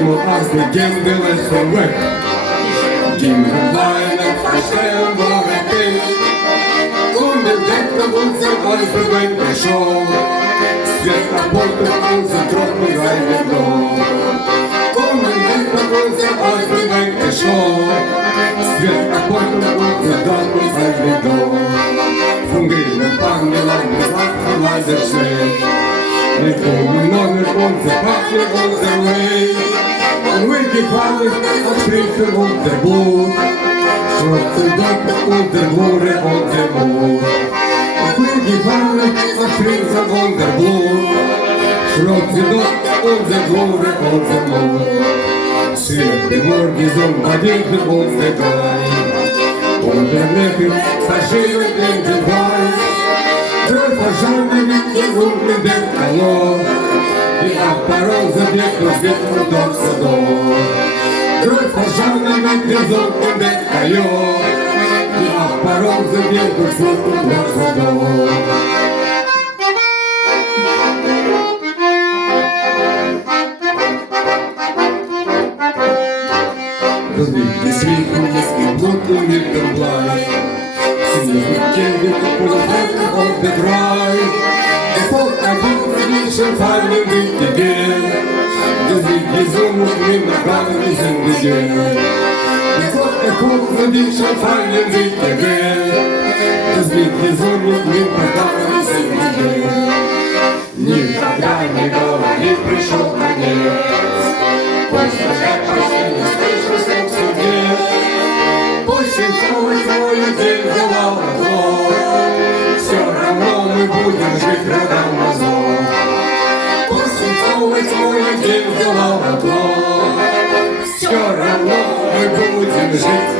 ritmo as legende lecą łeb. Gimmelbeine verstehen wahre Bild. Kunden denkt an unser Häusl, wenn wir schon Свет работает unser Trocken seinen Lohn. Kunden denkt an unser Häusl, wenn wir schon Свет работает unser Trocken seinen Lohn. Vom grünen Bangeland bis Achterweiser schnell. Mit oben Nonnen unser Papier, unser Weg. Und wir gefallen, als Sprüche unser Blut. Schwarzen Doppel unter Mure unser Mut. Und wir gefallen, als Sprüche unser Blut. Schwarzen Doppel unser Mure unser Mut. Свет и морги зомбадит unser Geist. Und der Necken verschieben den Gewalt. Трой пожарный ветер умный вертолет. И аппарат забегал светлый дом садов. Трой пожарный ветер умный вертолет. И аппарат забегал светлый дом садов. Разбитый смехом, если плотный ветер блай. Снежный кельвин, полуферка, он бедрай. И фолк один лишь фальный витигель. Газик безумных мир нагадами землегель. И фолк лишь фальный витигель. Газик безумных мир нагадами землегель. Никогда никого не пришел конец. Пусть уже последний слышу всем суде. Пусть твой день давал отвод. Все равно мы будем жить родом на зло. Пусть твой день давал отвод. Все равно мы будем жить